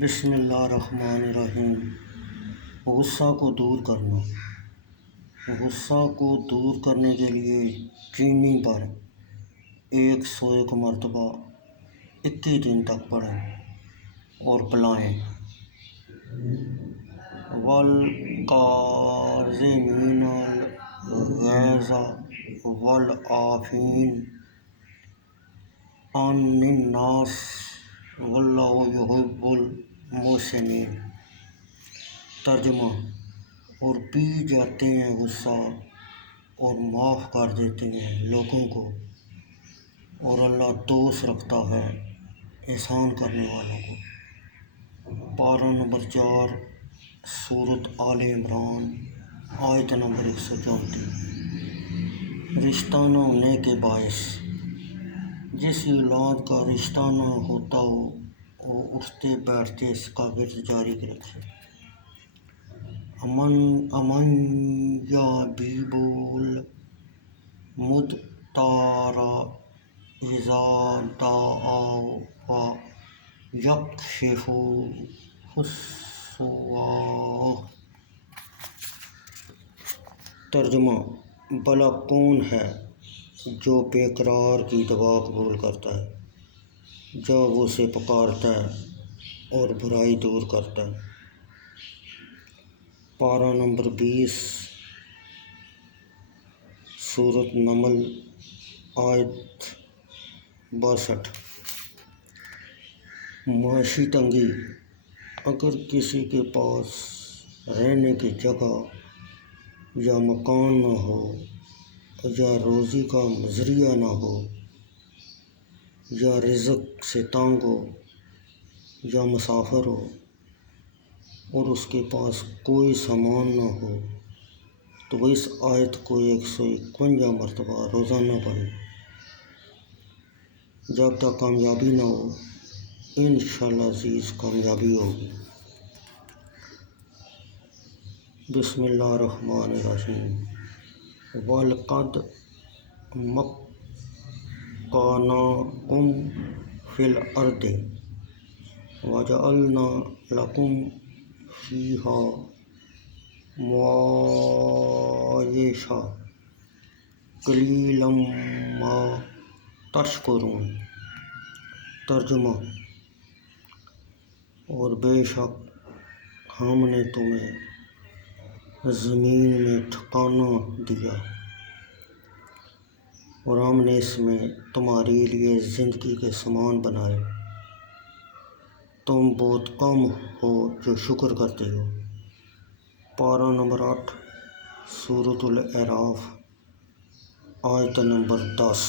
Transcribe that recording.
بسم اللہ الرحمن الرحیم۔ غصہ کو دور کرنا۔ غصہ کو دور کرنے کے لیے چینی پر 101 مرتبہ 21 دن تک پڑھیں اور پلائیں۔ والکاظمین الغیظ والعافین عن الناس واللہ یحب المحسنین۔ ترجمہ: اور پی جاتے ہیں غصہ اور معاف کر دیتے ہیں لوگوں کو، اور اللہ دوست رکھتا ہے احسان کرنے والوں کو۔ پارہ نمبر 4 سورۃ آل عمران، آیت نمبر 134۔ رشتہ نہ ہونے کے باعث: جس اولاد کا رشتہ نہ ہوتا ہو وہ اٹھتے بیٹھتے اس کا ورد جاری رکھے۔ امن یجیب المضطر اذا دعاہ ویکشف السوء۔ ترجمہ: بھلا کون ہے جو بے قرار کی دعا قبول کرتا ہے جب وہ اسے پکارتا ہے اور برائی دور کرتا ہے۔ پارہ نمبر 20 سورۃ نمل، آیت 62۔ معاشی تنگی: اگر کسی کے پاس رہنے کی جگہ یا مکان نہ ہو، یا روزی کا ذریعہ نہ ہو، یا رزق سے تنگ ہو، یا مسافر ہو، اور اس کے پاس کوئی سامان نہ ہو، تو وہ اس آیت کو 151 مرتبہ روزانہ پڑھے جب تک کامیابی نہ ہو۔ انشاءاللہ عزیز کامیابی ہوگی۔ بسم اللہ الرحمن الرحیم۔ وَلَقَدْ مَكَّنَّاكُمْ فِي الْأَرْضِ وَجَعَلْنَا لَكُمْ فِيهَا مَعَايِشَ قَلِيلًا مَا تَشْكُرُونَ۔ ترجمہ: اور بے شک ہم نے تمہیں زمین میں ٹھکانہ دیا اور ہم نے اس میں تمہارے لیے زندگی کے سامان بنائے، تم بہت کم ہو جو شکر کرتے ہو۔ پارہ نمبر 8 سورۃ الاعراف، آیت نمبر 10۔